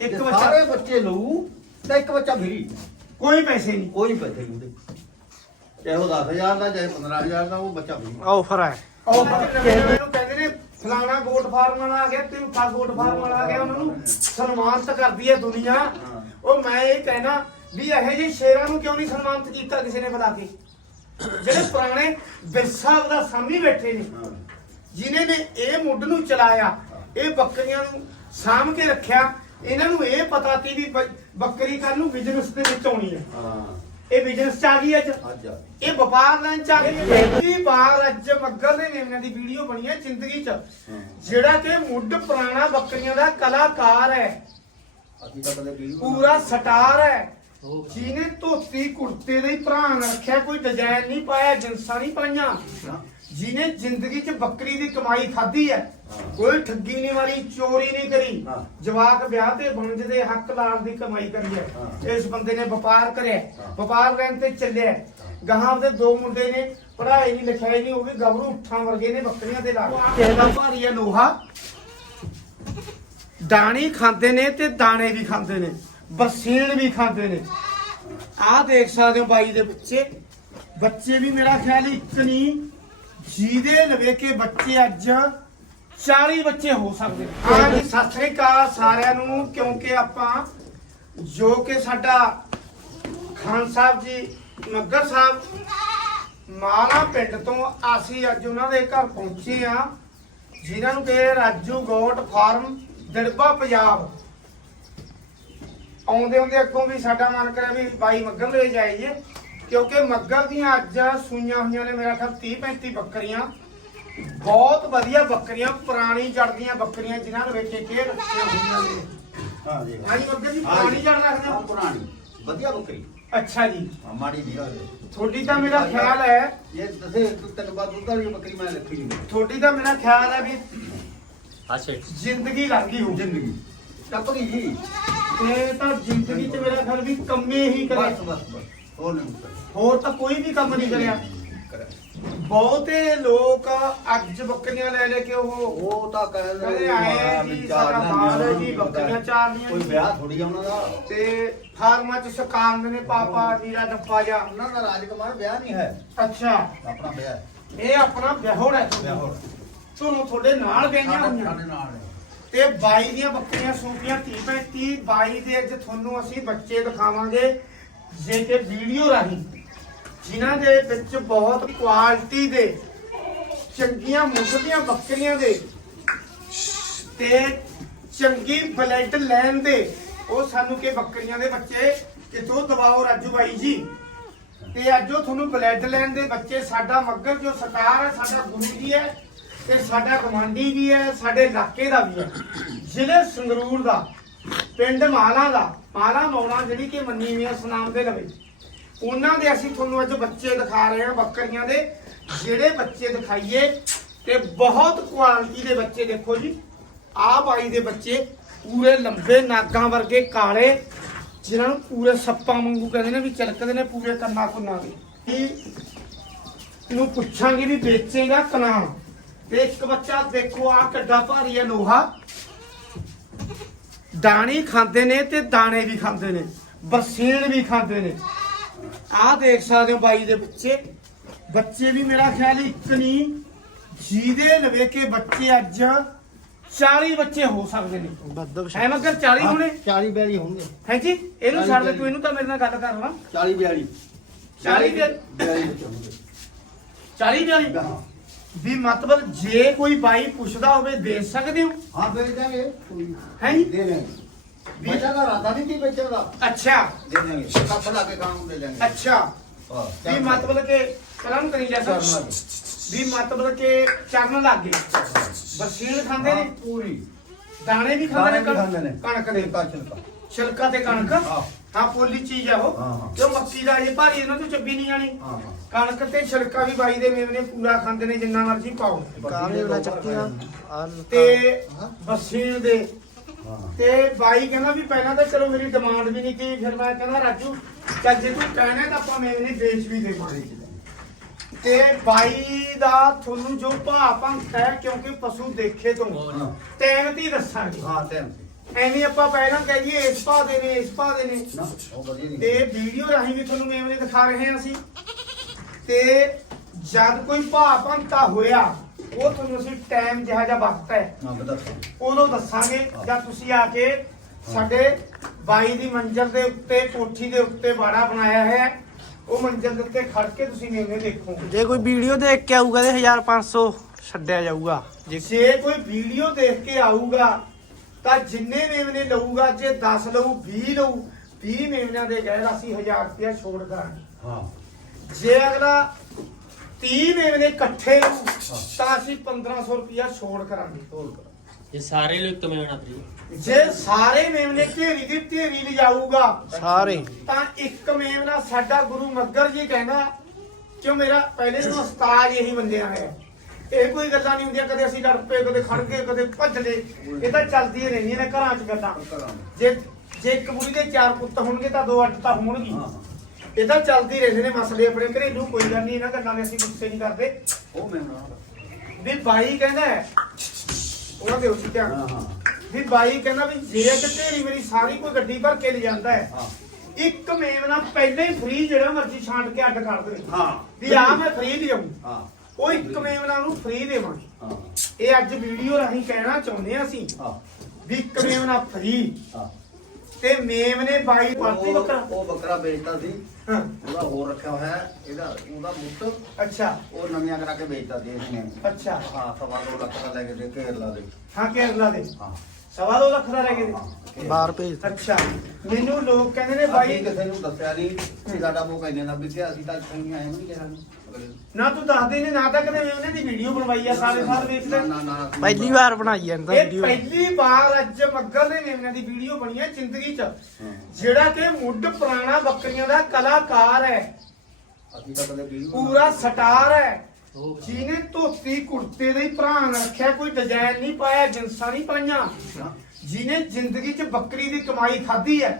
ਇੱਕ ਜੇ ਬੱਚਾ ਸਾਰੇ ਬੱਚੇ ਲਊ ਤਾਂ ਇੱਕ ਬੱਚਾ ਫਰੀ ਕੋਈ ਪੈਸੇ ਨਹੀਂ। ਕੋਈ ਪੈਸੇ ਨਹੀਂ ਉਹਦੇ। ਚਾਹੇ ਉਹ 10000 ਦਾ ਚਾਹੇ 15000 ਦਾ ਉਹ ਬੱਚਾ ਫਰੀ ਆਫਰ ਹੈ ਉਹ ਮੈਨੂੰ ਕਹਿੰਦੇ ਨੇ ਫਲਾਣਾ ਗੋਟ ਫਾਰਮ ਵਾਲਾ ਆ ਗਿਆ ਤੈਨੂੰ ਫਾ ਗੋਟ ਫਾਰਮ ਵਾਲਾ ਆ ਗਿਆ ਉਹਨਾਂ ਨੂੰ ਸਨਮਾਨਿਤ ਕਰਦੀ ਹੈ ਦੁਨੀਆ। ਉਹ ਮੈਂ ਇਹ ਕਹਿਣਾ ਵੀ ਇਹੋ ਜਿਹੇ ਸ਼ੇਰਾਂ ਨੂੰ ਕਿਉਂ ਨਹੀਂ ਸਨਮਾਨਿਤ ਕੀਤਾ ਕਿਸੇ ਨੇ ਬੁਲਾ ਕੇ? ਜਿਹੜੇ ਪੁਰਾਣੇ ਵਿਰਸਾ ਦਾ ਸਾਹਮਣੇ ਬੈਠੇ ਨੇ। ਹਾਂ। ਜਿਨ੍ਹਾਂ ਨੇ ਇਹ ਮੁੱਢ ਨੂੰ ਚਲਾਇਆ ਇਹ ਬੱਕਰੀਆਂ ਨੂੰ ਸਾਂਭ ਕੇ ਰੱਖਿਆ ਇਹਨਾਂ ਨੂੰ ਇਹ ਪਤਾ ਸੀ ਵੀ ਬ- ਬੱਕਰੀ ਕੱਲ ਨੂੰ ਬਿਜ਼ਨਸ ਦੇ ਵਿੱਚ ਆਉਣੀ ਹੈ ਹਾਂ। ਇਹ ਬਿਜ਼ਨਸ ਚ ਆ ਗਈ ਅੱਜ। ਅੱਜ ਆ ਇਹ ਵਪਾਰ ਲਾਈਨ ਚ ਆ ਗਈ। ਪਹਿਲੀ ਵਾਰ ਅੱਜ ਮੱਗਰ ਦੇ ਮੇਮਨਿਆਂ ਦੀ ਵੀਡੀਓ ਬਣੀ ਹੈ ਜ਼ਿੰਦਗੀ ਚ। ਹਾਂ। ਜਿਹੜਾ ਕਿ ਮੁੱਢ ਪੁਰਾਣਾ ਬੱਕਰੀਆਂ ਦਾ ਕਲਾਕਾਰ ਹੈ। ਅਸੀਂ ਤਾਂ ਕਦੇ ਵੀਡੀਓ ਪੂਰਾ ਸਟਾਰ ਹੈ। ਜਿਹਨੇ ਧੋਤੀ ਕੁੜਤੇ ਦੇ ਹੀ ਰੱਖਿਆ ਕੋਈ ਡਿਜ਼ਾਈਨ ਨਹੀਂ ਪਾਇਆ ਜਿੰਸਾਂ ਨਹੀਂ ਪਾਈਆਂ। ਜਿਹਨੇ ਜ਼ਿੰਦਗੀ 'ਚ ਬੱਕਰੀ ਦੀ ਕਮਾਈ ਖਾਧੀ ਹੈ ਹਾਂ। ਕੋਈ ਠੱਗੀ ਨਹੀਂ ਮਾਰੀ ਚੋਰੀ ਨਹੀਂ ਕਰੀ। ਹਾਂ। ਜਵਾਕ ਵਿਆਹ ਤੇ ਬਣਜ ਦੇ ਹੱਕ ਲਾਲ ਦੀ ਕਮਾਈ ਕਰੀ ਹੈ। ਹਾਂ। ਇਸ ਬੰਦੇ ਨੇ ਵਪਾਰ ਕਰਿਆ ਹਾਂ। ਵਪਾਰ ਲੈਣ ਤੇ ਚੱਲਿਆ ਗਾਹਾਂ ਦੇ ਦੋ ਮੁੰਡੇ ਨੇ ਪੜ੍ਹਾਈ ਨਹੀਂ ਲਿਖਾਈ ਨਹੀਂ ਉਹ ਵੀ ਗੱਭਰੂ ਉੱਠਾਂ ਵਰਗੇ ਨੇ ਬੱਕਰੀਆਂ ਤੇ ਲਾ ਕਿਹਦਾ ਭਾਰੀ ਹੈ ਲੋਹਾ। ਦਾਣੀ ਖਾਂਦੇ ਨੇ ਤੇ ਦਾਣੇ ਵੀ ਖਾਂਦੇ ਨੇ ਬਰਸੀਨ ਵੀ ਖਾਂਦੇ ਨੇ। ਆਹ ਦੇਖ ਸਕਦੇ ਹੋ ਬਾਈ ਦੇ ਬੱਚੇ। ਬੱਚੇ ਵੀ ਮੇਰਾ ਖਿਆਲ ਇੱਕ ਨਹੀਂ ਜਿਹਦੇ ਲਵੇ ਕੇ ਬੱਚੇ ਅੱਜ 40 ਬੱਚੇ ਹੋ ਸਕਦੇ ਨੇ। ਹਾਂ ਸਤਿ ਸ੍ਰੀ ਅਕਾਲ ਸਾਰਿਆਂ ਨੂੰ, ਕਿਉਂਕਿ ਆਪਾਂ ਜੋ ਕਿ ਸਾਡਾ ਖਾਨ ਸਾਹਿਬ ਜੀ ਮੱਗਰ ਸਾਹਿਬ, ਮਾਲਾ ਪਿੰਡ ਤੋਂ ਅਸੀਂ ਅੱਜ ਉਹਨਾਂ ਦੇ ਘਰ ਪਹੁੰਚੇ ਆ ਜਿਨ੍ਹਾਂ ਨੂੰ ਕਿ ਰਾਜੂ ਗੋਟ ਫਾਰਮ, ਦੜਬਾ ਪੰਜਾਬ ਆਉਂਦੇ ਆਉਂਦੇ ਅੱਗੋਂ ਵੀ ਸਾਡਾ ਮਨ ਕਰਿਆ ਵੀ ਬਾਈ ਮੱਗਰ ਲੈ ਜਾਈਏ, ਕਿਉਂਕਿ ਮੱਗਰ ਦੀਆਂ ਅੱਜ ਸੂਈਆਂ ਹੋਈਆਂ ਨੇ, ਮੇਰਾ ਖਿਆਲ 30 35 ਬੱਕਰੀਆਂ ਬਹੁਤ ਵਧੀਆ ਬੱਕਰੀਆਂ ਪੁਰਾਣੀ ਜੜ ਦੀਆਂ ਬੱਕਰੀਆਂ ਜਿਨ੍ਹਾਂ ਦੇ ਵਿੱਚ ਕੇ ਰੱਖੀਆਂ ਹੋਈਆਂ ਨੇ। ਹਾਂ ਜੀ। ਮੱਗਰ ਜੀ ਪੁਰਾਣੀ ਜੜ ਰੱਖਦੇ ਹਾਂ? ਹੋ ਪੁਰਾਣੀ। ਵਧੀਆ ਬੱਕਰੀ। ਅੱਛਾ ਜੀ। ਹਾਂ, ਮਾੜੀ ਨਹੀਂ ਹੋਵੇ ਤੁਹਾਡੀ ਤਾਂ ਮੇਰਾ ਖਿਆਲ ਹੈ ਇਹ ਦਸੇ ਤੱਕ ਬਾਅਦ ਦੁੱਧ ਵਾਲੀ ਬੱਕਰੀ ਮੈਂ ਰੱਖੀ ਨਹੀਂ। ਤੁਹਾਡੀ ਤਾਂ ਮੇਰਾ ਖਿਆਲ ਹੈ ਵੀ ਅੱਛਾ ਜ਼ਿੰਦਗੀ ਲੰਘ ਗਈ ਹੋ ਜ਼ਿੰਦਗੀ। ਟੱਪਰੀ ਜੀ ਤੇ ਤਾਂ ਜ਼ਿੰਦਗੀ 'ਚ ਮੇਰਾ ਖਿਆਲ ਵੀ ਕੰਮੇ ਹੀ ਕਰੇ। ਬਸ ਬਸ ਹੋਰ ਨਹੀਂ ਹੋਰ ਤਾਂ ਕੋਈ ਵੀ ਕੰਮ ਨਹੀਂ ਕਰਿਆ। ਕਰੇ। ਬਹੁਤੇ ਲੋਕ ਅੱਜ ਬੱਕਰੀਆਂ ਲੈ ਲੈ ਕੇ ਉਹ ਉਹ ਤਾਂ ਕਹਿੰਦੇ ਕਹਿੰਦੇ ਆਏ ਜੀ, ਸਾਡਾ ਮਾਲ ਹੈ ਜੀ, ਬੱਕਰੀਆਂ ਚਾਰਨੀਆਂ ਕੋਈ। ਵਿਆਹ ਥੋੜੀ ਆ ਉਹਨਾਂ ਦਾ? ਤੇ ਫਾਰਮਾਂ 'ਚ ਸਕਾਉਂਦੇ ਨੇ ਪਾਪਾ ਨੀਰਾ ਡੱਪਾ ਜਾ। ਉਹਨਾਂ ਦਾ ਰਾਜਕੁਮਾਰ ਵਿਆਹ ਨਹੀਂ ਹੈ। ਅੱਛਾ। ਆਪਣਾ ਵਿਆਹ ਹੈ। ਇਹ ਆਪਣਾ ਵਿਆਹੋੜ ਹੈ। ਵਿਆਹ ਹੋਰ ਤੁਹਾਨੂੰ ਤੁਹਾਡੇ ਨਾਲ ਗਈਆਂ ਸਾਡੇ ਹੋਈਆਂ। ਸਾਡੇ ਨਾਲ ਹੈ। ਤੇ 22 ਦੀਆਂ ਬੱਕਰੀਆਂ ਸੂਪੀਆਂ 30 35 22 ਦੇ ਅੱਜ ਤੁਹਾਨੂੰ ਅਸੀਂ ਬੱਚੇ ਦਿਖਾਵਾਂਗੇ ਜੇ ਕਿ ਵੀਡੀਓ ਰਾਹੀਂ। ਜਿਨ੍ਹਾਂ ਦੇ ਵਿੱਚ ਬਹੁਤ ਕੁਆਲਿਟੀ ਦੇ, ਚੰਗੀਆਂ ਮੁੱਲ ਬੱਕਰੀਆਂ ਦੇ ਤੇ ਚੰਗੀ ਬਲੱਡ ਲੈਣ ਦੇ, ਉਹ ਸਾਨੂੰ ਕਿ ਬੱਕਰੀਆਂ ਦੇ ਬੱਚੇ ਕਿਤੋਂ ਦਵਾਓ ਰਾਜੂ ਬਾਈ ਜੀ? ਤੇ ਅੱਜ ਉਹ ਤੁਹਾਨੂੰ ਬਲੱਡ ਲੈਣ ਦੇ ਬੱਚੇ, ਸਾਡਾ ਮੱਗਰ ਜੋ ਸਰਕਾਰ ਹੈ, ਸਾਡਾ ਗੁਰੂ ਜੀ ਹੈ ਤੇ ਸਾਡਾ ਕਮਾਂਡੀ ਵੀ ਹੈ, ਸਾਡੇ ਇਲਾਕੇ ਦਾ ਵੀ ਹੈ। ਜ਼ਿਲ੍ਹੇ ਸੰਗਰੂਰ ਦਾ, ਪਿੰਡ ਮਾਲਾ ਦਾ, ਮਾਲਾ ਮੌਣਾ ਜਿਹੜੀ ਕਿ ਮੰਨੀ ਹੋਈ ਹੈ ਸਨਾਮ ਦੇ ਲਵੇ। ਉਹਨਾਂ ਦੇ ਅਸੀਂ ਤੁਹਾਨੂੰ ਅੱਜ ਬੱਚੇ ਦਿਖਾ ਰਹੇ ਹਾਂ, ਬੱਕਰੀਆਂ ਦੇ, ਜਿਹੜੇ ਬੱਚੇ ਦਿਖਾਈਏ ਤੇ ਬਹੁਤ ਕੁਆਲਿਟੀ ਦੇ ਬੱਚੇ ਦੇਖੋ ਜੀ। ਆਹ ਬਾਈ ਦੇ ਬੱਚੇ ਪੂਰੇ ਲੰਬੇ ਨਾਗਾਂ ਵਰਗੇ, ਕਾਲੇ, ਜਿਨ੍ਹਾਂ ਨੂੰ ਪੂਰੇ ਸੱਪਾਂ ਵਾਂਗੂ ਕਹਿੰਦੇ ਨੇ ਵੀ ਚਲਕਦੇ ਨੇ ਪੂਰੇ ਕੰਨਾਂ ਕੁੰਨਾਂ ਦੇ। ਇਹ ਨੂੰ ਪੁੱਛਾਂਗੇ ਵੀ ਵੇਚੇਗਾ ਕਨਾ ਤੇ ਇੱਕ ਬੱਚਾ ਦੇਖੋ ਆ ਕਿੱਡਾ ਭਾਰੀ ਹੈ ਲੋਹਾ। ਦਾਣੇ ਖਾਂਦੇ ਨੇ ਤੇ ਦਾਣੇ ਵੀ ਖਾਂਦੇ ਨੇ, ਬਰਸੀਨ ਵੀ ਖਾਂਦੇ ਨੇ। ਆਹ ਦੇਖ ਸਕਦੇ ਹੋ ਬਾਈ ਦੇ ਬੱਚੇ। ਬੱਚੇ ਵੀ ਮੇਰਾ ਖਿਆਲ ਇੱਕ ਨਹੀਂ ਜਿਹਦੇ ਲਵੇ ਕੇ ਬੱਚੇ ਅੱਜ 40 ਬੱਚੇ ਹੋ ਸਕਦੇ ਨੇ। ਬੱਦਬ ਐ ਮਗਰ 40 ਹੋਣੇ? 40 ਬਿਆਲੀ ਹੋਣਗੇ। ਹੈ ਜੀ? ਇਹਨੂੰ ਛੱਡ ਦੇ ਤੂੰ ਇਹਨੂੰ ਤਾਂ ਮੇਰੇ ਨਾਲ ਗੱਲ ਕਰ ਲਾ 40 ਬਿਆਲੀ। 40 ਬਿਆਲੀ? ਬਿਆਲੀ ਬੱਚੇ ਹੋਣਗੇ। 40 ਬਿਆਲੀ? ਹਾਂ। ਵੀ ਮਤਲਬ ਜੇ ਕੋਈ ਬਾਈ ਪੁੱਛਦਾ ਹੋਵੇ ਦੇ ਸਕਦੇ ਹੋ? ਹਾਂ ਵੇਚ ਦਾਂਗੇ ਹੈ ਜੀ? ਦੇ ਦੇਂਗੇ ਬੱਚਾ ਦਾ ਰਾਦਾ ਨਹੀਂ ਕੀ ਵੇਚਣ ਦਾ। ਅੱਛਾ। ਦੇ ਦੇਂਗੇ ਕੱਪ ਲਾ ਕੇ ਕੰਮ ਦੇ ਦੇਂਗੇ ਅੱਛਾ। ਹਾਂ ਵੀ ਮਤਲਬ ਕਿ ਕਲਮ ਕਰੀ ਜਾ ਚਰਨ ਲੱਗ ਵੀ ਮਤਲਬ ਕਿ ਚਰਨ ਲੱਗ ਗਏ। ਬਰਸੀਨ ਖਾਂਦੇ ਨੇ? ਪੂਰੀ। ਦਾਣੇ ਵੀ ਖਾਂਦੇ ਦਾਣੇ ਨੇ ਵੀ ਖਾਂਦੇ ਨੇ। ਕਣਕ ਦੇ। ਕਾ ਚਲਕਾ ਛਿਲਕਾ ਤੇ ਕਣਕ? ਹਾਂ। ਹਾਂ ਪੋਲੀ ਚੀਜ਼ ਆ ਉਹ। ਹਾਂ, ਹਾਂ। ਕਿਉਂ ਮੱਕੀ ਦਾ ਇਹ ਭਾਰੀ ਇਹਨਾਂ ਤੋਂ ਚੱਬੀ ਨਹੀਂ ਆਣੀ। ਕਣਕ ਤੇ ਛਿਲਕਾ ਵੀ ਬਾਈ ਦੇ ਮੇਵਨੇ ਪੂਰਾ ਖਾਂਦੇ ਨੇ ਜਿੰਨਾ ਮਰਜ਼ੀ ਪਾਓ। ਕਾਲੇ ਵਾਲਾ ਚੱਕੀਆਂ ਤੇ ਬਰਸੀਨ ਦੇ ਤੇ ਬਾਈ ਕਹਿੰਦਾ ਵੀ ਪਹਿਲਾਂ ਤਾਂ ਚਲੋ ਮੇਰੀ ਡਿਮਾਂਡ ਵੀ ਨਹੀਂ ਕੀ ਫਿਰ ਮੈਂ ਕਹਿੰਦਾ ਰਾਜੂ ਚੱਲ ਜੇ ਤੂੰ ਕਹਿਣਾ ਤਾਂ ਆਪਾਂ ਮੇਵਨੇ ਵੇਚ ਵੀ ਦੇਵਾਂਗੇ ਤੇ ਬਾਈ ਦਾ ਤੁਹਾਨੂੰ ਜੋ ਭਾਅ ਭੰਕ ਹੈ ਕਿਉਂਕਿ ਪਸ਼ੂ ਦੇਖੇ ਤੋਂ ਟਾਈਮ ਤੇ ਦੱਸਾਂਗੇ। ਹਾਂ ਟਾਈਮ ਐਵੇਂ ਆਪਾਂ ਪਹਿਲਾਂ ਕਹੀਏ ਇਸ ਭਾਅ ਦੇ ਨੇ ਇਸ ਭਾਅ ਦੇ ਨੇ। ਨਹੀਂ ਤੇ ਵੀਡੀਓ ਰਾਹੀਂ ਵੀ ਤੁਹਾਨੂੰ ਮੇਮਣੇ ਦਿਖਾ ਰਹੇ ਹਾਂ ਅਸੀਂ। ਤੇ ਜਦ ਕੋਈ ਭਾਅ ਭੰਤਾ ਹੋਇਆ ਉਹ ਤੁਹਾਨੂੰ ਅਸੀਂ ਟਾਈਮ ਜਿਹਾ ਜਿਹਾ ਵਕਤ ਹੈ ਹਾਂ ਬਤਾ ਉਦੋਂ ਦੱਸਾਂਗੇ ਜਦ ਤੁਸੀਂ ਆ ਕੇ ਸਾਡੇ ਬਾਈ ਦੀ ਮੰਜ਼ਲ ਦੇ ਉੱਤੇ ਕੋਠੀ ਦੇ ਉੱਤੇ ਬਾੜਾ ਬਣਾਇਆ ਹੈ। ਉਹ ਮੰਜ਼ਲ ਦੇ ਉੱਤੇ ਖੜ ਕੇ ਤੁਸੀਂ ਮੇਮਣੇ ਦੇਖੋਗੇ ਜੇ ਕੋਈ ਵੀਡੀਓ ਦੇਖ ਕੇ ਆਊਗਾ ਤੇ 1500 ਛੱਡਿਆ ਜਾਊਗਾ। ਜੇ ਜੇ ਕੋਈ ਵੀਡੀਓ ਦੇਖ ਕੇ ਆਊਗਾ ਤਾਂ ਜਿੰਨੇ ਮੇਮਨੇ ਲਊਗਾ ਜੇ 10 ਲਊ 20 ਲਊ 20 ਮੇਮਨਿਆਂ ਦੇ ਗੈਰ ਅਸੀਂ 1000 ਰੁਪਇਆ ਛੋੜ ਕਰਾਂਗੇ ਹਾਂ। ਜੇ ਅਗਲਾ 30 ਮੇਮਨੇ ਇਕੱਠੇ ਲਊ ਤਾਂ ਅਸੀਂ 1500 ਰੁਪਇਆ ਛੋੜ ਕਰਾਂਗੇ। ਤੋਲ ਕਰ। ਇਹ ਸਾਰੇ ਲੋਕ ਕਮੇ ਹੋਣਾ ਫਰੀ ਜੇ। ਸਾਰੇ ਮੇਮਨੇ ਢੇਰੀ ਦੀ ਢੇਰੀ ਲਿਜਾਊਗਾ ਸਾਰੇ। ਤਾਂ ਇੱਕ ਮੇਮਨਾ ਸਾਡਾ ਗੁਰੂ ਮੱਗਰ ਜੀ ਕਹਿੰਦਾ ਕਿਉਂ ਮੇਰਾ ਪਹਿਲੇ ਤੋਂ ਉਸਤਾਦ ਇਹੀ ਬੰਦਿਆ ਹੈ? ਇਹ ਕੋਈ ਗੱਲਾਂ ਨਹੀਂ ਹੁੰਦੀਆਂ ਕਦੇ ਅਸੀਂ ਲੜ ਪਏ ਕਦੇ ਖੜ ਗਏ ਕਦੇ ਭੱਜ ਲਏ। ਇਹ ਤਾਂ ਚੱਲਦੀਆਂ ਰਹਿੰਦੀਆਂ ਨੇ ਘਰਾਂ 'ਚ ਗੱਲਾਂ। ਜੇ ਜੇ ਇੱਕ ਬੁੜੀ ਦੇ ਚਾਰ ਪੁੱਤ ਹੋਣਗੇ ਤਾਂ ਦੋ ਅੱਡ ਤਾਂ ਹੋਣਗੇ। ਹਾਂ ਇਹ ਤਾਂ ਚੱਲਦੀ ਰਹਿੰਦੇ ਨੇ ਮਸਲੇ ਆਪਣੇ ਘਰੇਲੂ ਕੋਈ ਗੱਲ ਨਹੀਂ ਇਹਨਾਂ ਗੱਲਾਂ ਨੇ ਅਸੀਂ ਗੁੱਸੇ ਨਹੀਂ ਕਰਦੇ। ਉਹ ਮੈਂ ਬਣਾ ਵੀ ਬਾਈ ਕਹਿੰਦਾ ਹੈ, ਉਹਨਾਂ ਦੇ ਉੱਤੇ ਧਿਆਨ। ਹਾਂ ਹਾਂ। ਵੀ ਬਾਈ ਕਹਿੰਦਾ ਵੀ ਜੇ ਤੇ ਢੇਰੀ ਮੇਰੀ ਸਾਰੀ ਕੋਈ ਗੱਡੀ ਭਰ ਕੇ ਲੈ ਜਾਂਦਾ ਹੈ। ਹਾਂ। ਇੱਕ ਮੇਮਨਾ ਪਹਿਲੇ ਹੀ ਫ੍ਰੀ ਜਿਹੜਾ ਮਰਜ਼ੀ ਛਾਂਟ ਕੇ ਅੱਡ ਕਰ ਦੇਵੇ। ਹਾਂ। ਵੀ ਆ ਮੈਂ ਫ੍ਰੀ ਲਿਆਉਂ ਹਾਂ। ਉਹ ਇੱਕ ਮੇਮਨਾ ਨੂੰ ਫ੍ਰੀ ਦੇਵਾਂਗੇ। ਹਾਂ। ਇਹ ਅੱਜ ਵੀਡੀਓ ਰਾਹੀਂ ਕਹਿਣਾ ਚਾਹੁੰਦੇ ਹਾਂ ਅਸੀਂ ਹਾਂ। ਵੀ ਇੱਕ ਮੇਮਨਾ ਫ੍ਰੀ ਹਾਂ। ਤੇ ਮੇਮ ਨੇ ਬਾਈ ਪਾਤੀ ਬੱਕਰਾ। ਉਹ ਬੱਕਰਾ ਵੇਚਦਾ ਸੀ। ਉਹਦਾ ਹੋਰ ਰੱਖਿਆ ਹੋਇਆ ਹੈ। ਇਹਦਾ ਉਹਦਾ ਮੁੱਤ ਅੱਛਾ। ਉਹ ਨਵੀਆਂ ਕਰਾ ਕੇ ਵੇਚਦਾ ਸੀ ਇਸਨੇ ਅੱਛਾ। ਹਾਂ ਸਵਾ ਦੋ ਲੱਖ ਦਾ ਲੈ ਕੇ ਦੇ ਕੇਰਲਾ ਦੇ। ਹਾਂ ਕੇਰਲਾ ਦੇ। ਹਾਂ। ਸਵਾ ਦੋ ਲੱਖ ਦਾ ਲੈ ਕੇ ਦੇ। ਹਾਂ। ਬਾਹਰ ਭੇਜ ਅੱਛਾ ਮੈਨੂੰ ਲੋਕ ਕਹਿੰਦੇ ਨੇ ਬਾਈ ਕਿਸੇ ਨੂੰ ਦੱਸਿਆ ਨਹੀਂ ਕਿ ਸਾਡਾ ਉਹ ਕਹਿੰਦੇ ਨਾ ਵੀ ਅਸੀਂ ਤਾਂ ਕਹੀਂ ਆਏ ਨਹੀਂ ਕਿਹਾ ਨੂੰ। ਤੂੰ ਦੱਸਦੇ ਨੇ ਨਾ ਤਾਂ ਕਦੇ ਉਹਨੇ ਦੀ ਵੀਡੀਓ ਬਣਵਾਈ ਆ ਸਾਰੇ ਸਾਲ ਨਾ ਪਹਿਲੀ ਵਾਰ ਬਣਾਈ ਜਾਂਦਾ ਇਹ ਵੀਡੀਓ ਪਹਿਲੀ ਵਾਰ ਅੱਜ ਮੱਗਰ ਦੇ ਮੇਮਨੇ ਦੀ ਵੀਡੀਓ ਬਣੀ ਹੈ ਜ਼ਿੰਦਗੀ 'ਚ। ਜਿਹੜਾ ਕਿ ਮੁੱਢ ਪੁਰਾਣਾ ਬੱਕਰੀਆਂ ਦਾ ਕਲਾਕਾਰ ਹੈ। ਅਸੀਂ ਤਾਂ ਕਦੇ ਵੀਡੀਓ ਪੂਰਾ ਸਟਾਰ ਹੈ। ਜਿਹਨੇ ਧੋਤੀ ਕੁੜਤੇ ਦੇ ਹੀ ਭਰਾਨ ਰੱਖਿਆ ਕੋਈ ਡਿਜ਼ਾਈਨ ਨਹੀਂ ਪਾਇਆ ਜਿੰਸਾਂ ਨਹੀਂ ਪਾਈਆਂ ਜਿਹਨੇ ਜ਼ਿੰਦਗੀ 'ਚ ਬੱਕਰੀ ਦੀ ਕਮਾਈ ਖਾਧੀ ਹੈ।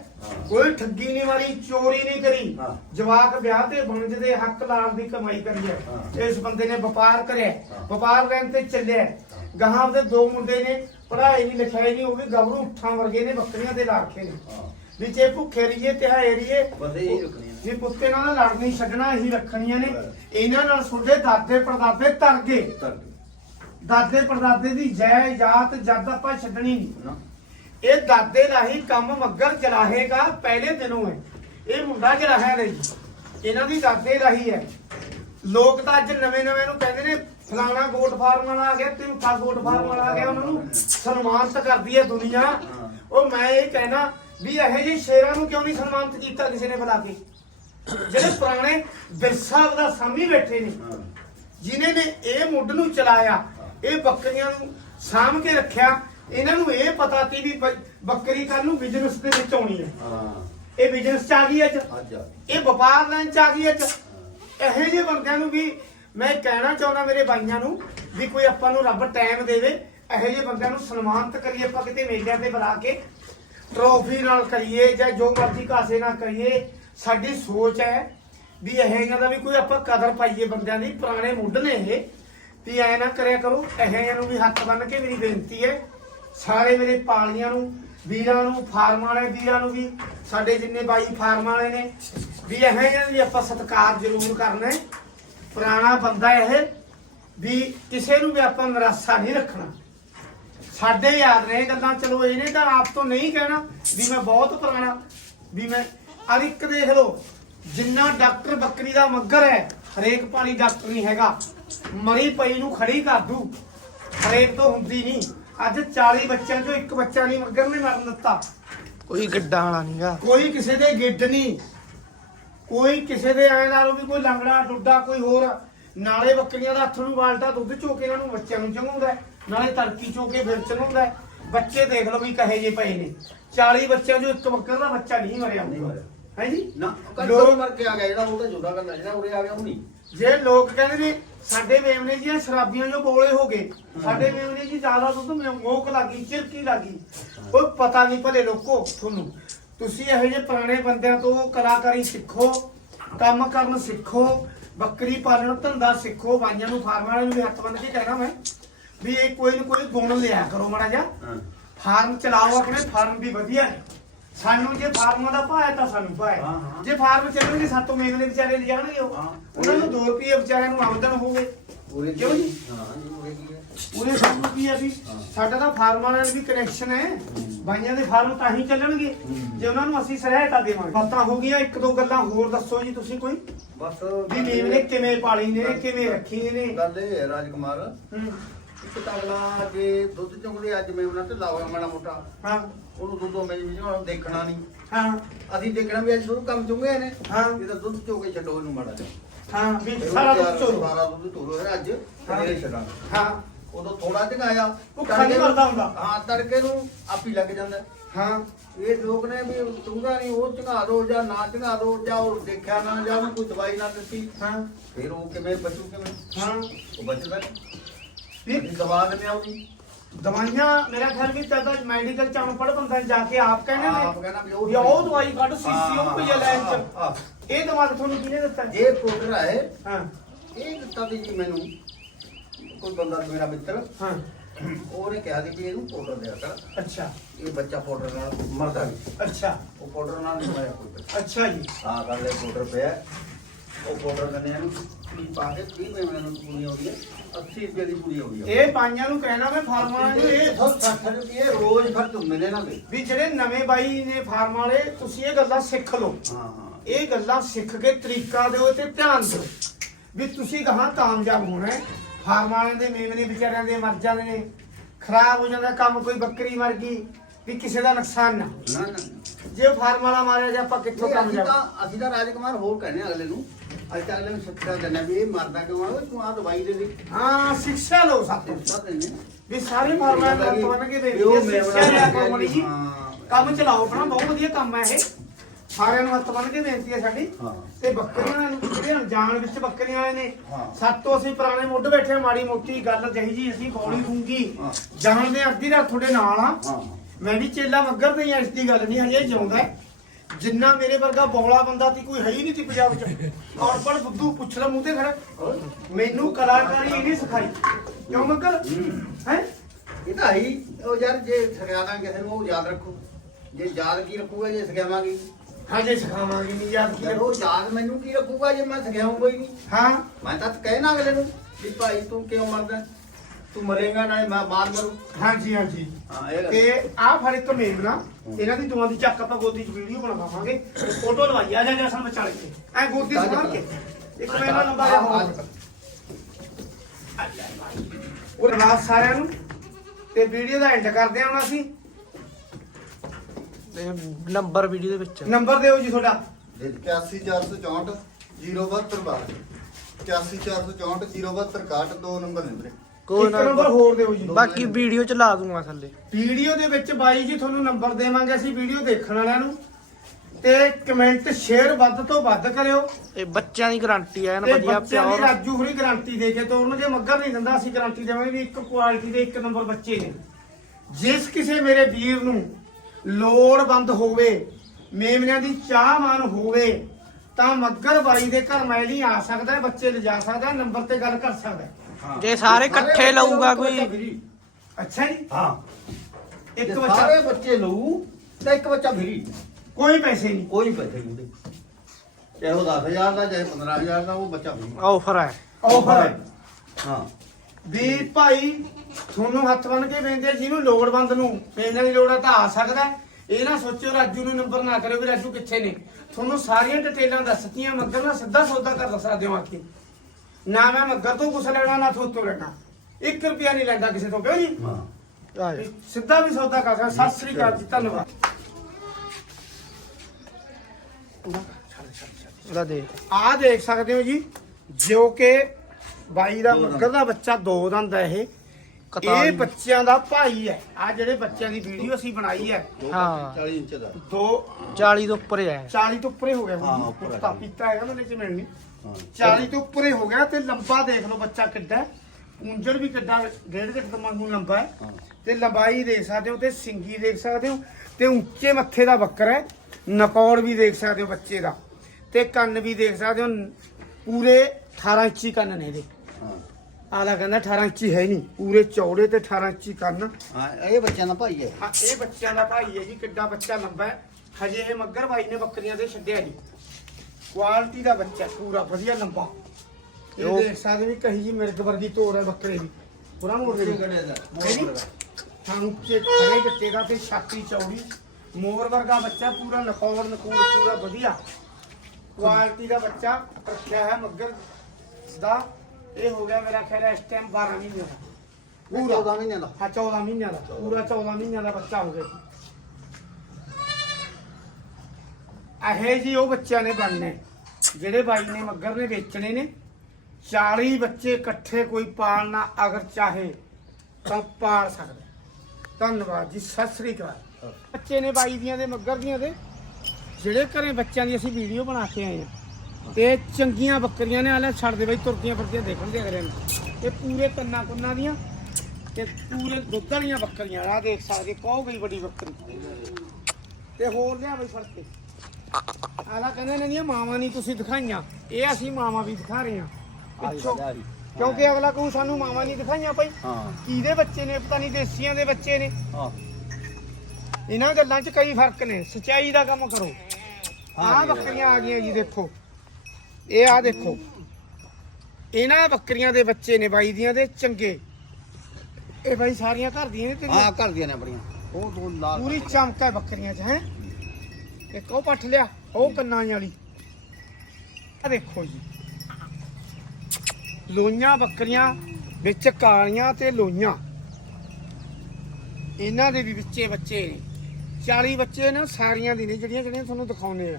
ਕੋਈ ਠੱਗੀ ਨਹੀਂ ਮਾਰੀ ਚੋਰੀ ਨਹੀਂ ਕਰੀ ਹਾਂ। ਜਵਾਕ ਵਿਆਹ ਤੇ ਬਣਜ ਦੇ ਹੱਕ ਲਾਲ ਦੀ ਕਮਾਈ ਕਰੀ ਹੈ। ਇਸ ਬੰਦੇ ਨੇ ਵਪਾਰ ਕਰਿਆ। ਵਪਾਰ ਲੈਣ ਤੇ ਚੱਲਿਆ ਗਾਹਾਂ ਦੇ ਦੋ ਮੁੰਡੇ ਨੇ ਪੜ੍ਹਾਈ ਨਹੀਂ ਲਿਖਾਈ ਨਹੀਂ ਉਹ ਵੀ ਗੱਭਰੂ ਉੱਠਾਂ ਵਰਗੇ ਨੇ ਬੱਕਰੀਆਂ ਤੇ ਲਾ ਰੱਖੇ ਨੇ ਹਾਂ ਵਿੱਚੇ ਭੁੱਖੇ ਰਹੀਏ ਤੇ ਹਾਏ ਰਹੀਏ। ਬਸ ਇਹੀ ਰੱਖਣੀਆਂ ਨੇ। ਜੇ ਪੁੱਤੇ ਨਾਲ ਲੜ ਨਹੀਂ ਛੱਡਣਾ ਇਹੀ ਰੱਖਣੀਆਂ ਨੇ। ਇਹਨਾਂ ਨਾਲ ਤੁਹਾਡੇ ਦਾਦੇ ਪੜਦਾਦੇ ਤਰ ਗਏ। ਦਾਦੇ ਪੜਦਾਦੇ ਦੀ ਜੈ ਜਾਤ ਜਦ ਆਪਾਂ ਛੱਡਣੀ ਨਹੀਂ। ਨਾ। ਇਹ ਦਾਦੇ ਰਾਹੀਂ ਕੰਮ ਮੱਗਰ ਚਲਾਹੇਗਾ ਪਹਿਲੇ ਦਿਨੋਂ ਹੈ। ਇਹ ਮੁੰਡਾ ਚਲਾਹਿਆ ਨਹੀਂ ਇਹਨਾਂ ਦੀ ਦਾਦੇ ਰਾਹੀਂ ਹੈ। ਲੋਕ ਤਾਂ ਅੱਜ ਨਵੇਂ ਨਵੇਂ ਨੂੰ ਕਹਿੰਦੇ ਨੇ ਫਲਾਣਾ ਗੋਟ ਫਾਰਮ ਵਾਲਾ ਆ ਗਿਆ ਤਿੰਕਾ ਗੋਟ ਫਾਰਮ ਵਾਲਾ ਆ ਗਿਆ ਉਹਨਾਂ ਨੂੰ ਸਨਮਾਨਿਤ ਕਰਦੀ ਹੈ ਦੁਨੀਆ। ਉਹ ਮੈਂ ਇਹ ਕਹਿਣਾ ਵੀ ਇਹੋ ਜਿਹੇ ਸ਼ੇਰਾਂ ਨੂੰ ਕਿਉਂ ਨਹੀਂ ਸਨਮਾਨਿਤ ਕੀਤਾ ਕਿਸੇ ਨੇ ਬੁਲਾ ਕੇ? ਜਿਹੜੇ ਪੁਰਾਣੇ ਵਿਰਸਾ ਦਾ ਸਾਹਮਣੇ ਬੈਠੇ ਨੇ ਜਿਨ੍ਹਾਂ ਨੇ ਇਹ ਮੁੱਢ ਨੂੰ ਚਲਾਇਆ ਇਹ ਬੱਕਰੀਆਂ ਨੂੰ ਸਾਂਭ ਕੇ ਰੱਖਿਆ ਇਹਨਾਂ ਨੂੰ ਇਹ ਪਤਾ ਸੀ ਵੀ ਬੱਕਰੀ ਕੱਲ ਨੂੰ ਬਿਜ਼ਨਸ ਦੇ ਵਿੱਚ ਆਉਣੀ ਹੈ। ਹਾਂ। ਇਹ ਬਿਜ਼ਨਸ ਚ ਆ ਗਈ ਅੱਜ। ਇਹ ਵਪਾਰ ਲਾਈਨ ਚ ਆ ਗਈ ਅੱਜ। ਇਹੋ ਜਿਹੇ ਬੰਦਿਆਂ ਨੂੰ ਵੀ ਮੈਂ ਕਹਿਣਾ ਚਾਹੁੰਦਾ ਮੇਰੇ ਭਾਈਆਂ ਨੂੰ ਵੀ ਕੋਈ ਆਪਾਂ ਨੂੰ ਰੱਬ ਟਾਈਮ ਦੇਵੇ ਇਹੋ ਜਿਹੇ ਬੰਦਿਆਂ ਨੂੰ ਸਨਮਾਨਿਤ ਕਰੀਏ ਆਪਾਂ ਕਿਤੇ ਮੇਲਿਆਂ ਤੇ ਬੁਲਾ ਕੇ ਟਰੋਫੀ ਨਾਲ ਕਰੀਏ ਜਾਂ ਜੋ ਮਰਜ਼ੀ ਕਾਸੇ ਨਾਲ ਕਰੀਏ, ਸਾਡੀ ਸੋਚ ਹੈ ਵੀ ਇਹ ਇਹਨਾਂ ਦਾ ਵੀ ਕੋਈ ਆਪਾਂ ਕਦਰ ਪਾਈਏ ਬੰਦਿਆਂ ਦੀ, ਪੁਰਾਣੇ ਮੁੱਢ ਨੇ ਇਹ। ਵੀ ਐ ਨਾ ਕਰਿਆ ਕਰੋ, ਇਹ ਜਿਹੇ ਨੂੰ ਵੀ ਹੱਥ ਬੰਨ ਕੇ ਮੇਰੀ ਬੇਨਤੀ ਹੈ, ਸਾਰੇ ਮੇਰੇ ਪਾਲੀਆਂ ਨੂੰ, ਵੀਰਾਂ ਨੂੰ, ਫਾਰਮ ਵਾਲੇ ਵੀਰਾਂ ਨੂੰ ਵੀ, ਸਾਡੇ ਜਿੰਨੇ ਬਾਈ ਫਾਰਮ ਵਾਲੇ ਨੇ, ਵੀ ਇਹ ਜਿਹੇ ਦੀ ਆਪਾਂ ਸਤਿਕਾਰ ਜ਼ਰੂਰ ਕਰਨਾ ਪੁਰਾਣਾ ਬੰਦਾ ਇਹ, ਵੀ ਕਿਸੇ ਨੂੰ ਵੀ ਆਪਾਂ ਨਿਰਾਸ਼ਾ ਨਹੀਂ ਰੱਖਣਾ। ਸਾਡੇ ਯਾਦ ਇਹ ਗੱਲਾਂ ਚਲੋ ਇਹਨੇ ਤਾਂ ਆਪ ਤੋਂ ਨਹੀਂ ਕਹਿਣਾ ਵੀ ਮੈਂ ਬਹੁਤ ਪੁਰਾਣਾ ਵੀ ਮੈਂ ਹਰ ਇੱਕ ਦੇਖ ਲਓ ਜਿੰਨਾ ਡਾਕਟਰ ਬੱਕਰੀ ਦਾ ਮੱਗਰ ਹੈ ਹਰੇਕ ਪਾਣੀ ਡਾਕਟਰ ਨਹੀਂ ਹੈਗਾ। ਮਰੀ ਪਈ ਨੂੰ ਖੜੀ ਕਰ ਦੂ। ਹਰੇਕ ਤੋਂ ਹੁੰਦੀ ਨਹੀਂ। ਅੱਜ 40 ਬੱਚਿਆਂ ਚੋਂ ਇੱਕ ਬੱਚਾ ਨਹੀਂ ਮੱਗਰ ਨੇ ਮਰਨ ਦਿੱਤਾ। ਕੋਈ ਗੱਡਾ ਵਾਲਾ ਨਹੀਂਗਾ ਕੋਈ ਕਿਸੇ ਦੇ ਗਿੱਡ ਨਹੀਂ ਕੋਈ ਕਿਸੇ ਦੇ ਐ ਨਾਲੋਂ ਵੀ ਕੋਈ ਲੰਗੜਾ ਡੁੱਡਾ ਕੋਈ ਹੋਰ। ਨਾਲੇ ਬੱਕਰੀਆਂ ਦਾ ਹੱਥ ਨੂੰ ਬਾਲਟਾ ਦੁੱਧ ਚੋ ਕੇ ਇਹਨਾਂ ਨੂੰ ਬੱਚਿਆਂ ਨੂੰ ਚੰਗਾਉਂਦਾ ਨਾਲੇ ਤੜਕੀ ਚੋ ਕੇ ਫਿਰ ਹੈ। ਬੱਚੇ ਦੇਖ ਲਓ ਵੀ ਕਹੇ ਜੇ ਪਏ ਨੇ। 40 ਬੱਚਿਆਂ ਚੋਂ ਇੱਕ ਬੱਕਰ ਦਾ ਬੱਚਾ ਨਹੀਂ ਮਰਿਆ। ਨਹੀਂ ਮਰਿਆ। ਹੈ ਜੀ? ਨਾ ਲੋਕ- ਮਰ ਕੇ ਆ ਗਿਆ ਜਿਹੜਾ ਉਹ ਤਾਂ ਜੁਦਾ ਹੈ ਜਿਹੜਾ ਉਰੇ ਆ ਗਿਆ ਉਹ ਨਹੀਂ। ਜੇ ਲੋਕ ਕਹਿੰਦੇ ਨੇ ਸਾਡੇ ਮੇਮਨੇ ਜੀ ਇਹ ਸ਼ਰਾਬੀਆਂ ਜੋ ਬੋਲੇ ਹੋ ਗਏ। ਸਾਡੇ ਮੇਮਨੇ ਜੀ ਜ਼ਿਆਦਾ ਦੁੱਧ ਮੇ- ਮੋਕ ਲੱਗੀ ਚਿਰਕੀ ਲੱਗੀ। ਕੋਈ ਪਤਾ ਨਹੀਂ ਭਲੇ ਲੋਕੋ ਤੁਹਾਨੂੰ। ਤੁਸੀਂ ਇਹੋ ਜਿਹੇ ਪੁਰਾਣੇ ਬੰਦਿਆਂ ਤੋਂ ਕਲਾਕਾਰੀ ਸਿੱਖੋ ਕੰਮ ਕਰਨ ਸਿੱਖੋ ਬੱਕਰੀ ਪਾਲਣ ਧੰਦਾ ਸਿੱਖੋ ਬਾਈਆਂ ਨੂੰ ਫਾਰਮਾਂ ਵਾਲਿਆਂ ਨੂੰ ਵੀ ਹੱਥ ਬੰਨ ਕੇ ਕਹਿਣਾ ਮੈਂ। ਵੀ ਇਹ ਕੋਈ ਨਾ ਕੋਈ ਗੁਣ ਲਿਆ ਕਰੋ ਮਾੜਾ ਜਿਹਾ। ਹਾਂ। ਫਾਰਮ ਚਲਾਓ ਆਪਣੇ ਫਾਰਮ ਵੀ ਵਧੀਆ ਨੇ। ਸਾਨੂੰ ਜੇ ਫਾਰਮਾਂ ਦਾ ਭਾਅ ਹੈ ਤਾਂ ਸਾਨੂੰ ਭਾਅ ਹੈ। ਹਾਂ, ਹਾਂ। ਜੇ ਫਾਰਮ ਚੱਲਣਗੇ ਸਾਤੋਂ ਮੇਮਨੇ ਵਿਚਾਰੇ ਲੈ ਜਾਣਗੇ ਉਹ। ਹਾਂ। ਉਹਨਾਂ ਨੂੰ 2 ਰੁਪਏ ਵਿਚਾਰਿਆਂ ਨੂੰ ਆਮਦਨ ਹੋਵੇ। ਪੂਰੇ ਕਿਉਂ ਜੀ? ਹਾਂ ਜੀ ਪੂਰੇ ਕੀ ਹੈ ਉਹਦੇ ਸਾਨੂੰ ਕੀ ਆ ਵੀ। ਹਾਂ। ਸਾਡਾ ਤਾਂ ਫਾਰਮਾਂ ਨਾਲ ਵੀ ਕਨੈਕਸ਼ਨ ਹੈ। ਬਾਈਆਂ ਦੇ ਫਾਰਮ ਤਾਂ ਹੀ ਚੱਲਣਗੇ। ਜੇ ਉਹਨਾਂ ਨੂੰ ਅਸੀਂ ਸਹਾਇਤਾ ਦੇਵਾਂਗੇ। ਪਤਾ ਹੋ ਗਈਆਂ ਇੱਕ ਦੋ ਗੱਲਾਂ ਹੋਰ ਦੱਸੋ ਜੀ ਤੁਸੀਂ ਕੋਈ? ਬਸ ਵੀ ਮੇਮਨੇ ਕਿਵੇਂ ਪਾਲੀ ਨੇ ਕਿਵੇਂ ਰੱਖੀ ਨੇ? ਗੱਲ ਇਹ ਹੈ ਰਾਜਕੁਮਾਰ। ਹੂੰ। ਇੱਕ ਤਾਂ ਅਗਲਾ ਜੇ ਦੁੱਧ ਚੁੰਗਦੇ ਅੱਜ ਮੇਮਣਾ ਤੇ ਲਾਵਾ ਮਾੜਾ ਮੋਟਾ। ਹਾਂ। ਉਹਨੂੰ ਦੁੱਧੋਂ ਮੇਰੀ ਵੀ ਉਹਨੂੰ ਦੇਖਣਾ ਨਹੀਂ। ਹਾਂ। ਅਸੀਂ ਦੇਖਣਾ ਵੀ ਅੱਜ ਦੁੱਧ ਕੰਮ ਚੁੰਗੇ ਨੇ। ਹਾਂ। ਇਹ ਤਾਂ ਦੁੱਧ ਚੋ ਕੇ ਛੱਡੋ ਇਹਨੂੰ ਮਾੜਾ ਜਿਹਾ। ਹਾਂ ਵੀ ਸਾਰਾ ਕੁਝ ਚੋਲੋ। ਸਾਰਾ ਦੁੱਧ ਤੋਰੋ ਹੈ ਅੱਜ। ਹਾਂ। ਫੇਰ ਛੱਡਾਂਗੇ ਹਾਂ। ਉਦੋਂ ਥੋੜਾ ਚੰਗਾਇਆ। ਭੁੱਖਾ ਨੀ ਮਰਦਾ ਹੁੰਦਾ। ਹਾਂ ਤੜਕੇ ਨੂੰ ਆਪੀ ਲੱਗ ਜਾਂਦਾ। ਹਾਂ। ਇਹ ਲੋਕ ਨੇ ਵੀ ਚੁੰਗਾ ਨਹੀਂ ਉਹ ਚੰਗਾ ਦੋ ਜਾਂ ਨਾ ਚੰਗਾ ਦੋ ਜਾਂ ਉਹ ਦੇਖਿਆ ਨਾ ਜਾਂ ਉਹਨੂੰ ਕੋਈ ਦਵਾਈ ਨਾ ਦਿੱਤੀ। ਹਾਂ। ਫਿਰ ਉਹ ਕਿਵੇਂ ਬਚੂ ਕਿਵੇਂ? ਹਾਂ। ਉਹ ਬਚਦਾ ਵੀ ਵੀ ਦਵਾ ਦਿੰਦੇ ਆ ਉਹਦੀ ਦਵਾਈਆਂ ਮੇਰਾ ਖਿਆਲ ਵੀ ਤਾਂ ਮੈਡੀਕਲ ਚ ਅਨਪੜ੍ਹ ਬੰਦਾ ਜਾ ਕੇ ਆਪ ਕਹਿੰਦੇ ਆਪ ਨੇ ਕਹਿੰਦਾ ਵੀ ਉਹ ਵੀ ਉਹ ਦਵਾਈ ਕੱਢ ਸੀਸੀ ਉਹ ਪਈ ਲਾਈਨ ਚ। ਹਾਂ। ਇਹ ਦਿਮਾਗ ਤੁਹਾਨੂੰ ਕਿਹਨੇ ਦਿੱਤਾ? ਇਹ ਪਾਊਡਰ ਹੈ ਹਾਂ। ਇਹ ਦਿੱਤਾ ਵੀ ਜੀ ਮੈਨੂੰ। ਕੋਈ ਬੰਦਾ ਸੀ ਮੇਰਾ ਮਿੱਤਰ। ਹਾਂ। ਉਹਨੇ ਕਿਹਾ ਸੀ ਵੀ ਇਹਨੂੰ ਪਾਊਡਰ ਦਿਆ ਕਰ। ਅੱਛਾ। ਇਹ ਬੱਚਾ ਪਾਊਡਰ ਨਾਲ ਮਰਦਾ ਨਹੀਂ ਅੱਛਾ। ਉਹ ਪਾਊਡਰ ਨਾਲ ਨਹੀਂ ਮਰਿਆ ਕੋਈ। ਬੱਚਾ ਅੱਛਾ ਜੀ। ਆ ਗੱਲ ਇਹ ਪਾਊਡਰ ਪਿਆ। ਉਹ ਪਾਊਡਰ ਦਿੰਦੇ ਇਹਨੂੰ। ਪੀ ਪਾ ਕੇ 30 ਮਹੀਨਿਆਂ ਨੂੰ ਪੂਰੀ ਹੋ ਗਈ ਹੈ 80 ਰੁਪਏ ਦੀ ਪੂਰੀ ਹੋ ਗਈ ਹੈ। ਇਹ ਪਾਈਆਂ ਨੂੰ ਕਹਿਣਾ ਮੈਂ ਫਾਰਮਾਂ ਨੂੰ ਇਹ ਇਹ 60 ਰੁਪਏ ਰੋਜ਼ ਖਰਚ ਹੁੰਦੇ ਨੇ ਇਹਨਾਂ ਦੇ। ਵੀ ਜਿਹੜੇ ਨਵੇਂ ਬਾਈ ਨੇ ਫਾਰਮ ਵਾਲੇ ਤੁਸੀਂ ਇਹ ਗੱਲਾਂ ਸਿੱਖ ਲਓ। ਹਾਂ ਹਾਂ। ਇਹ ਗੱਲਾਂ ਸਿੱਖ ਕੇ ਤਰੀਕਾ ਦਿਓ ਤੇ ਧਿਆਨ ਦਿਓ। ਵੀ ਤੁਸੀਂ ਕਹਾਂ ਕਾਮਯਾਬ ਹੋਣਾ ਹੈ। ਫਾਰਮ ਵਾਲਿਆਂ ਦੇ ਵਿਚਾਰਿਆਂ ਦੇ ਮਰ ਜਾਂਦੇ ਨੇ। ਖਰਾਬ ਹੋ ਜਾਂਦਾ ਕੰਮ ਕੋਈ ਬੱਕਰੀ ਮਰ ਗਈ ਵੀ ਕਿਸੇ ਦਾ ਨੁਕਸਾਨ ਨਾ ਨਾ ਨਾ। ਜੇ ਫਾਰਮ ਵਾਲਾ ਮਾਰਿਆ ਜੇ ਆਪਾਂ ਕਿੱਥੋਂ ਇਹ ਅਸੀਂ ਤਾਂ ਅਸੀਂ ਤਾਂ ਰਾਜਕੁਮਾਰ ਹੋਰ ਕਹਿੰਦੇ ਹਾਂ ਅਗਲੇ ਨੂੰ। ਅਸੀਂ ਤਾਂ ਅਗਲੇ ਨੂੰ ਸਿੱਖਿਆ ਦਿੰਦੇ ਹਾਂ ਵੀ ਇਹ ਮਰਦਾ ਕਿਉਂ ਆ? ਓਏ ਤੂੰ ਆ ਦਵਾਈ ਦੇ ਦੇ। ਹਾਂ ਸਿੱਖਿਆ ਲਓ ਤੋਂ। ਸਿੱਖਿਆ ਦਿੰਦੇ ਹਾਂ। ਵੀ ਸਾਰੇ ਫਾਰਮ ਵਾਲਿਆਂ ਨੂੰ ਹੱਥ ਬੰਨ ਕੇ ਦੇ ਵੀ ਉਹ ਸਿੱਖਿਆ ਲਿਆ ਕਰੋ ਜੀ ਹਾਂ। ਕੰਮ ਚਲਾਓ ਆਪਣਾ ਬਹੁਤ ਵਧੀਆ ਕੰਮ ਹੈ ਇਹ। ਸਾਰਿਆਂ ਨੂੰ ਹੱਥ ਬੰਨ ਕੇ ਬੇਨਤੀ ਹੈ ਸਾਡੀ। ਹਾਂ। ਤੇ ਬੱਕਰੀਆਂ ਨੂੰ ਜਿਹੜੇ ਅਣਜਾਣ ਵਿੱਚ ਬੱਕਰੀਆਂ ਵਾਲੇ ਨੇ ਹਾਂ। ਸਾਤੋਂ ਅਸੀਂ ਪੁਰਾਣੇ ਮੁੱਢ ਬੈਠੇ ਹਾਂ, ਮਾੜੀ ਮੋਟੀ ਗੱਲ ਜਹੀ ਜੀ ਅਸੀਂ ਬੋਲੀ ਦੂੰਗੀ। ਹਾਂ। ਜਾਣਦੇ ਹਾਂ, ਅੱਧੀ ਰਾਤ ਤੁਹਾਡੇ ਨਾਲ ਆ ਹਾਂ। ਮੈਂ ਵੀ ਚੇਲਾ ਮੱਗਰ ਨਹੀਂ ਇਸ ਦੀ ਗੱਲ ਨਹੀਂ ਹਜੇ ਜਿਉਂਦਾ। ਜਿੰਨਾ ਮੇਰੇ ਵਰਗਾ ਬੋਲਾ ਬੰਦਾ ਸੀ ਕੋਈ ਹੈ ਹੀ ਨਹੀਂ ਸੀ ਪੰਜਾਬ 'ਚ। ਅਨਪੜ੍ਹ ਬੁੱਧੂ ਪੁੱਛ ਲੈ ਮੂੰਹ ਤੇ ਖੜਾ। ਮੈਨੂੰ ਕਲਾਕਾਰੀ ਇਹਨੇ ਸਿਖਾਈ। ਕਿਉਂ ਮੱਗਰ? ਹੈ? ਇਹ ਤਾਂ ਹੀ ਉਹ ਯਾਰ ਜੇ ਸਿਖਾਵਾਂਗੇ ਕਿਸੇ ਨੂੰ ਉਹ ਯਾਦ ਰੱਖੋ। ਜੇ ਯਾਦ ਕੀ ਰੱਖੂਗਾ ਜੇ ਸਿਖਾਵਾਂਗੇ ਹਜੇ ਸਿਖਾਵਾਂਗੇ ਨਹੀਂ ਯਾਦ ਕੀ ਯਾਰ ਉਹ ਯਾਦ ਮੈਨੂੰ ਕੀ ਰੱਖੂਗਾ ਜੇ ਮੈਂ ਸਿਖਾਉਂਗਾ ਹੀ ਨਹੀਂ? ਹਾਂ। ਮੈਂ ਤਾਂ ਕਹਿਣਾ ਅਗਲੇ ਨੂੰ ਵੀ ਭਾਈ ਤੂੰ ਕਿਉਂ ਮਰਦਾ? ਤੂੰ ਮਰੇਗਾ ਨਾਲੇ ਮੈਂ ਬਾਹਰ ਮਰੂ। ਹਾਂਜੀ ਹਾਂਜੀ। ਹਾਂ ਇਹ ਤੇ ਆਹ ਫੜ ਇੱਕ ਮੇਮਨਾ ਇਹਨਾਂ ਦੀ ਦੋਵਾਂ ਦੀ ਚੱਕ ਆਪਾਂ ਗੋਦੀ 'ਚ ਵੀਡੀਓ ਬਣਾਵਾਂਗੇ ਫੋਟੋ ਲਵਾਈ ਆ ਜਾ ਜਾ ਸਾਂ ਵਿਚਾਲੇ ਕੇ ਐ ਗੋਦੀ ਸੰਭਾਲ ਕੇ। ਇੱਕ ਮੇਮਨਾ ਲੰਬਾ ਜਿਹਾ ਹੋਰ। ਉਹ ਰਾਤ ਸਾਰਿਆਂ ਨੂੰ। ਤੇ ਵੀਡੀਓ ਦਾ ਐਂਡ ਕਰਦੇ ਹਾਂ ਹੁਣ ਅਸੀਂ। ਤੇ ਨੰਬਰ ਵੀਡੀਓ ਦੇ ਵਿੱਚ। ਨੰਬਰ ਦਿਓ ਜੀ ਤੁਹਾਡਾ। 81464 072 81464 072 ਦੋ ਨੰਬਰ ਨੇ ਵੀਰੇ। ਕੋਈ ਇੱਕ ਨਾ ਨੰਬਰ ਹੋਰ ਦਿਓ ਜੀ। ਬਾਕੀ ਵੀਡੀਓ ਚ ਲਾ ਦੂੰਗਾ ਥੱਲੇ। ਵੀਡੀਓ ਦੇ ਵਿੱਚ ਬਾਈ ਜੀ ਤੁਹਾਨੂੰ ਨੰਬਰ ਦੇਵਾਂਗੇ ਅਸੀਂ ਵੀਡੀਓ ਦੇਖਣ ਵਾਲਿਆਂ ਨੂੰ। ਤੇ ਕਮੈਂਟ ਸ਼ੇਅਰ ਵੱਧ ਤੋਂ ਵੱਧ ਕਰਿਓ। ਇਹ ਬੱਚਿਆਂ ਦੀ ਗਾਰੰਟੀ ਨਾ ਤੇ ਵਧੀਆ ਬੱਚਿਆਂ ਦੀ ਪਿਓਰ। ਰਾਜੂ ਹੁਰੀ ਗਾਰੰਟੀ ਦੇ ਕੇ ਤੋਰਨਗੇ ਮੱਗਰ ਨਹੀਂ ਦਿੰਦਾ ਅਸੀਂ ਗਾਰੰਟੀ ਦੇਵਾਂਗੇ ਵੀ ਇੱਕ ਕੁਆਲਿਟੀ ਦੇ ਇੱਕ ਨੰਬਰ ਬੱਚੇ ਨੇ। ਜਿਸ ਕਿਸੇ ਮੇਰੇ ਵੀਰ ਨੂੰ ਲੋੜਵੰਦ ਹੋਵੇ ਮੇਮਨਿਆਂ ਦੀ ਚਾਹਮਾਨ ਹੋਵੇ ਤਾਂ ਮੱਗਰ ਬਾਈ ਦੇ ਘਰ ਮੈਲੀ ਆ ਸਕਦਾ ਹੈ, ਬੱਚੇ ਲਿਜਾ ਸਕਦਾ ਹੈ, ਨੰਬਰ ਤੇ ਗੱਲ ਕਰ ਸਕਦਾ। ਹੈ। ਜੇ ਸਾਰੇ ਇਕੱਠੇ ਲਊਗਾ ਕੋਈ। ਅੱਛਾ ਜੀ? ਹਾਂ। ਇੱਕ ਬੱਚਾ ਸਾਰੇ ਬੱਚੇ ਲਊ ਤਾਂ ਇੱਕ ਬੱਚਾ ਫਰੀ ਕੋਈ ਪੈਸੇ ਨਹੀਂ। ਕੋਈ ਪੈਸੇ ਨਹੀਂ ਉਹਦੇ ਚਾਹੇ ਉਹ 10000 ਦਾ ਚਾਹੇ 15000 ਦਾ ਉਹ ਬੱਚਾ ਫਰੀ ਆਫਰ ਹੈ। ਆਫਰ ਹੈ। ਹਾਂ। ਵੀ ਭਾਈ ਤੁਹਾਨੂੰ ਹੱਥ ਬੰਨ ਕੇ ਬੇਨਤੀ ਹੈ ਜਿਹਨੂੰ ਲੋੜਵੰਦ ਨੂੰ ਪੈਸੇ ਦੀ ਲੋੜ ਹੈ ਤਾਂ ਆ ਸਕਦਾ ਹੈ। ਇਹ ਨਾ ਸੋਚਿਓ ਰਾਜੂ ਨੂੰ ਨੰਬਰ ਨਾ ਕਰਿਓ ਵੀ ਰਾਜੂ ਕਿੱਥੇ ਨੇ। ਤੁਹਾਨੂੰ ਸਾਰੀਆਂ ਡਿਟੇਲਾਂ ਦੱਸਤੀਆਂ ਮੱਗਰ ਨਾਲ ਸਿੱਧਾ ਸੌਦਾ ਕਰ ਸਕਦੇ ਹੋ ਆ ਕੇ ਨਾ ਮੈਂ ਮੱਗਰ ਤੋਂ ਕੁਛ ਲੈਣਾ ਨਾ ਥੋਤੋਂ ਲੈਣਾ। 1 ਰੁਪਿਆ ਨਹੀਂ ਲੈਂਦਾ ਕਿਸੇ ਤੋਂ ਕਿਉਂ ਜੀ? ਹਾਂ। ਆ ਜਾ। ਸਿੱਧਾ ਵੀ ਸੌਦਾ ਕਰ ਸਕਦਾ। ਸਤਿ ਸ੍ਰੀ ਅਕਾਲ ਜੀ ਧੰਨਵਾਦ। ਉਹਦਾ ਦੇ। ਆਹ ਦੇਖ ਸਕਦੇ ਹੋ ਜੀ ਜੋ ਕਿ ਬਾਈ ਦਾ। ਮੱਗਰ ਦਾ ਬੱਚਾ ਦੋ ਦੰਦ ਹੈ ਇਹ। ਇਹ ਬੱਚਿਆਂ ਦਾ ਭਾਈ ਹੈ। ਆ ਜਿਹੜੇ ਬੱਚਿਆਂ ਦੀ ਵੀਡੀਓ ਅਸੀਂ ਬਣਾਈ ਹੈ। ਹਾਂ। 40 ਇੰਚ ਦਾ। ਦੋ 40 ਤੋਂ ਉੱਪਰ ਹੈ। 40 ਤੋਂ ਉੱਪਰੇ ਹੋ ਗਿਆ ਹਾਂ, ਉੱਪਰ ਹੈ। ਤਾਂ ਪੀਤਾ ਹੈਗਾ ਮੇਰੇ ਚ ਮਿਲਣੀ ਹਾਂ। 40 ਤੋਂ ਉੱਪਰੇ ਹੋ ਗਿਆ ਤੇ ਲੰਬਾ ਦੇਖ ਲਓ ਬੱਚਾ ਕਿੱਡਾ। ਉਂਜਲ ਵੀ ਕਿੱਡਾ ਡੇਢ ਦੇ ਨੂੰ ਲੰਬਾ ਹੈ। ਹਾਂ। ਤੇ ਲੰਬਾਈ ਦੇਖ ਸਕਦੇ ਹੋ ਤੇ ਸਿੰਗੀ ਦੇਖ ਸਕਦੇ ਹੋ ਤੇ ਉੱਚੇ ਮੱਥੇ ਦਾ ਬੱਕਰ ਹੈ। ਨਕੌੜ ਵੀ ਦੇਖ ਸਕਦੇ ਹੋ ਬੱਚੇ ਦਾ। ਤੇ ਕੰਨ ਵੀ ਦੇਖ ਸਕਦੇ ਹੋ। ਪੂਰੇ 18 ਇੰਚੀ ਕੰਨ ਨੇ ਇਹਦੇ। ਹਾਂ। ਆਲਾ ਕਹਿੰਦਾ 18 ਇੰਚੀ ਹੈ ਨਹੀਂ ਪੂਰੇ ਚੌੜੇ ਤੇ 18 ਇੰਚੀ ਕੰਨ। ਹਾਂ ਇਹ ਬੱਚਿਆਂ ਦਾ ਭਾਈ ਹੈ। ਹਾਂ ਇਹ ਬੱਚਿਆਂ ਦਾ ਭਾਈ ਹੈ ਜੀ ਕਿੱਡਾ ਬੱਚਾ ਲੰਬਾ ਹੈ। ਹਜੇ ਇਹ ਮੱਗਰ ਬਾਈ ਨੇ ਬੱਕਰੀਆਂ ਦੇ ਛੱਡਿਆ ਨਹੀਂ। ਕੁਆਲਿਟੀ ਦਾ ਬੱਚਾ ਪੂਰਾ ਵਧੀਆ ਲੰਬਾ। ਇਹ ਦੇਖ ਸਕਦੇ ਵੀ ਕਹੀ ਜੀ ਮਿਰਗ ਵਰਗੀ ਤੋੜ ਹੈ ਬੱਕਰੇ ਦੀ। ਪੂਰਾ ਮੋੜ ਦੇ। ਗੜੇ ਦਾ ਹਾਂ ਉੱਚੇ ਖੜੇ ਦਿੱਤੇ ਦਾ ਤੇ ਛਾਤੀ ਚੌੜੀ। ਮੋਰ ਵਰਗਾ ਬੱਚਾ ਪੂਰਾ ਨਕੌਰ ਨਕੂਰ ਪੂਰਾ ਵਧੀਆ। ਕੁਆਲਿਟੀ ਦਾ ਬੱਚਾ ਰੱਖਿਆ ਹੈ ਮੱਗਰ ਦਾ। ਇਹ ਹੋ ਗਿਆ ਮੇਰਾ ਖਿਆਲ ਹੈ ਇਸ ਟਾਈਮ 12 ਮਹੀਨੇ ਦਾ। ਪੂਰਾ। 14 ਮਹੀਨਿਆਂ ਦਾ। ਹਾਂ 14 ਮਹੀਨਿਆਂ ਦਾ। ਪੂਰਾ 14 ਮਹੀਨਿਆਂ ਦਾ ਬੱਚਾ ਹੋ ਗਿਆ ਜੀ। ਇਹ ਜੀ ਉਹ ਬੱਚਿਆਂ ਨੇ ਬਣਨੇ ਜਿਹੜੇ ਬਾਈ ਨੇ ਮੱਗਰ ਨੇ ਵੇਚਣੇ ਨੇ। 40 ਬੱਚੇ ਇਕੱਠੇ ਕੋਈ ਪਾਲਣਾ ਅਗਰ ਚਾਹੇ ਤਾਂ ਪਾਲ ਸਕਦਾ। ਧੰਨਵਾਦ ਜੀ ਸਤਿ ਸ੍ਰੀ ਅਕਾਲ। ਬੱਚੇ ਨੇ ਬਾਈ ਦੀਆਂ ਦੇ ਮੱਗਰ ਦੀਆਂ ਦੇ। ਜਿਹੜੇ ਘਰੇ ਬੱਚਿਆਂ ਦੀ ਅਸੀਂ ਵੀਡੀਓ ਬਣਾ ਕੇ ਆਏ ਆ ਤੇ ਚੰਗੀਆਂ ਬੱਕਰੀਆਂ ਨੇ ਆਲੇ ਛੱਡ ਦੇ ਬਈ ਤੁਰਦੀਆਂ ਫਿਰਦੀਆਂ ਦੇਖਣ ਦੇ ਅਗਲੇ ਨੂੰ। ਇਹ ਪੂਰੇ ਕੰਨਾਂ ਕੁੰਨਾਂ ਦੀਆਂ ਤੇ ਪੂਰੇ ਦੁੱਧ ਵਾਲੀਆਂ ਬੱਕਰੀਆਂ ਆ ਦੇਖ ਸਕਦੇ ਕਹੋ ਗਈ ਵੱਡੀ ਬੱਕਰੀ। ਤੇ ਹੋਰ ਲਿਆ ਬਈ ਫੜ ਕੇ। ਆਲਾ ਕਹਿੰਦੇ ਨੇ ਦੀਆਂ ਮਾਵਾਂ ਨਹੀਂ ਤੁਸੀਂ ਦਿਖਾਈਆਂ ਇਹ ਅਸੀਂ ਮਾਵਾਂ ਵੀ ਦਿਖਾ ਰਹੇ ਹਾਂ। ਪਿੱਛੋਂ ਕਿਉਂਕਿ ਅਗਲਾ ਕਹੂ ਸਾਨੂੰ ਮਾਵਾਂ ਨਹੀਂ ਦਿਖਾਈਆਂ ਭਾਈ ਹਾਂ। ਕਿਹਦੇ ਬੱਚੇ ਨੇ ਪਤਾ ਨਹੀਂ ਦੇਸੀਆਂ ਦੇ ਬੱਚੇ ਨੇ। ਹਾਂ। ਇਹਨਾਂ ਗੱਲਾਂ 'ਚ ਕਈ ਫ਼ਰਕ ਨੇ ਸਚਾਈ ਦਾ ਕੰਮ ਕਰੋ। ਆਹ। ਬੱਕਰੀਆਂ ਆ ਗਈਆਂ ਜੀ ਦੇਖੋ। ਇਹ ਆ ਦੇਖੋ। ਇਹਨਾਂ ਬੱਕਰੀਆਂ ਦੇ ਬੱਚੇ ਨੇ ਬਾਈ ਦੀਆਂ ਦੇ ਚੰਗੇ। ਇਹ ਬਾਈ ਸਾਰੀਆਂ ਘਰ ਦੀਆਂ ਨੇ ਤੇ ਹਾਂ ਘਰ ਦੀਆਂ ਨੇ ਆਪਣੀਆਂ। ਉਹ ਦੋ ਲਾਲ ਪੂਰੀ ਚਮਕ ਹੈ ਬੱਕਰੀਆਂ 'ਚ ਹੈ? ਇੱਕ ਉਹ ਪੱਠ ਲਿਆ ਉਹ ਕੰਨਾਂ ਵਾਲੀ। ਆ ਦੇਖੋ ਜੀ। ਲੋਈਆਂ ਬੱਕਰੀਆਂ ਵਿੱਚ ਕਾਲੀਆਂ ਤੇ ਲੋਈਆਂ। ਇਹਨਾਂ ਦੇ ਵੀ ਵਿੱਚੇ ਬੱਚੇ ਨੇ। 40 ਬੱਚੇ ਨੇ ਉਹ ਸਾਰੀਆਂ ਦੀ ਨੇ ਜਿਹੜੀਆਂ ਜਿਹੜੀਆਂ ਤੁਹਾਨੂੰ ਦਿਖਾਉਣੇ ਆ।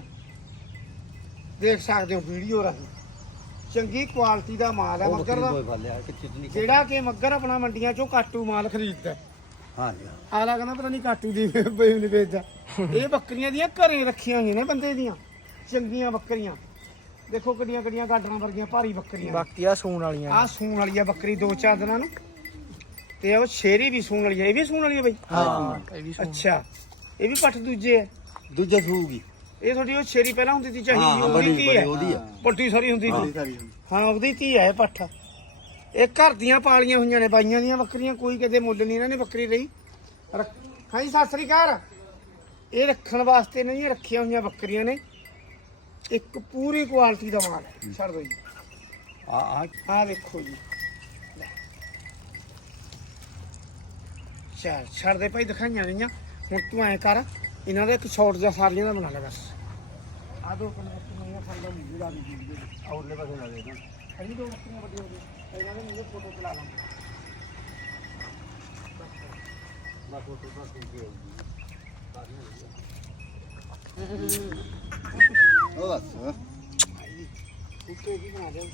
ਦੇਖ ਸਕਦੇ ਹੋ ਵੀਡੀਓ ਰਾਹੀਂ। ਚੰਗੀ ਕੁਆਲਿਟੀ ਦਾ ਮਾਲ ਹੈ ਉਹ ਮੱਗਰ ਬੱਕਰੀ ਦਾ। ਕੋਈ ਨਹੀਂ। ਜਿਹੜਾ ਕਿ ਮੱਗਰ ਆਪਣਾ ਮੰਡੀਆਂ ਚੋਂ ਕਾਟੂ ਮਾਲ ਖਰੀਦਦਾ। ਹੈ। ਹਾਂ। ਜੀ ਆਲਾ ਕਹਿੰਦਾ ਪਤਾ ਨਹੀਂ ਕਾਟੂ ਦੀ ਬਈ ਨਹੀਂ ਵੇਚਦਾ। ਇਹ ਬੱਕਰੀਆਂ ਦੀਆਂ ਘਰੇ ਰੱਖੀਆਂ ਹੋਈਆਂ ਨੇ ਬੰਦੇ ਦੀਆਂ। ਚੰਗੀਆਂ ਬੱਕਰੀਆਂ। ਦੇਖੋ ਕਿੱਡੀਆਂ ਕਿੱਡੀਆਂ ਗਾਡਰਾਂ ਵਰਗੀਆਂ ਭਾਰੀ ਬੱਕਰੀਆਂ ਬਾਕੀ ਆ ਸੂਣ ਵਾਲੀਆਂ ਆਹ ਸੂਣ ਵਾਲੀ ਆ ਬੱਕਰੀ ਦੋ ਚਾਰ ਦਿਨਾਂ ਨੂੰ। ਤੇ ਉਹ ਸ਼ੇਰੀ ਵੀ ਸੂਣ ਵਾਲੀ ਆ ਇਹ ਵੀ ਸੂਣ ਵਾਲੀ ਆ ਬਈ? ਹਾਂ ਇਹ ਵੀ ਸੂਣ। ਅੱਛਾ। ਇਹ ਵੀ ਪੱਠ ਦੂਜੇ ਆ ਦੂਜਾ ਸੂਗੀ। ਇਹ ਤੁਹਾਡੀ ਉਹ ਸ਼ੇਰੀ ਪਹਿਲਾਂ ਹੁੰਦੀ ਸੀ ਚਾਹੀਦੀ ਹਾਂ ਉਹਦੀ ਬੜੀ ਹੈ। ਉਹਦੀ ਪੱਟੀ ਸਾਰੀ ਹੁੰਦੀ ਸੀ। ਸਾਰੀ ਹਾਂ ਉਹਦੀ ਧੀ ਹੈ ਇਹ ਪੱਠ। ਇਹ ਘਰ ਦੀਆਂ ਪਾਲੀਆਂ ਹੋਈਆਂ ਨੇ ਬਾਈਆਂ ਦੀਆਂ ਬੱਕਰੀਆਂ ਕੋਈ ਕਦੇ ਮੁੱਲ ਨਹੀਂ ਇਹਨਾਂ ਨੇ ਬੱਕਰੀ ਲਈ। ਰੱਖ- ਹਾਂ ਜੀ ਸਤਿ ਸ੍ਰੀ ਅਕਾਲ। ਇਹ ਰੱਖਣ ਵਾਸਤੇ ਨਹੀਂ ਰੱਖੀਆਂ ਹੋਈਆਂ ਬੱਕਰੀਆਂ ਨੇ। ਇੱਕ ਪੂਰੀ ਕੁਆਲਿਟੀ ਦਾ ਮਾਲ ਹੈ। ਛੱਡ ਦਿਓ ਜੀ। ਆ ਆ। ਆਹ ਵੇਖੋ ਜੀ। ਲੈ। ਚੱਲ ਛੱਡ ਦੇ ਭਾਈ ਦਿਖਾਈਆਂ ਗਈਆਂ। ਹੁਣ ਤੂੰ ਐ ਕਰ। ਇਹਨਾਂ ਦਾ ਇੱਕ ਸ਼ਾਰਟ ਜਿਹਾ ਸਾਰੀਆਂ ਦਾ ਬਣਾ ਲੈ ਬਸ। ਆ ਦੋ ਕਨੈਕਟ ਨਹੀਂ ਆ ਫੰਡਾ ਨਹੀਂ ਜਿਹੜਾ ਦੀ ਜੀ ਆਉਲੇ ਪਾਸੇ ਲਾ ਦੇ ਨਾ ਅਜੀ ਦੋ ਬੱਕਰੀਆਂ ਵੱਡੀਆਂ ਹੋ ਗਈਆਂ ਇਹਨਾਂ ਦੇ ਮੇਰੇ ਫੋਟੋ ਚਲਾ ਲਾਂ ਬਸ ਫੋਟੋ ਬਸ ਠੀਕ ਹੋ। ਗਈ ਉਹ ਬਸ। ਉੱਤੇ ਕੀ ਬਣਾ ਦੇ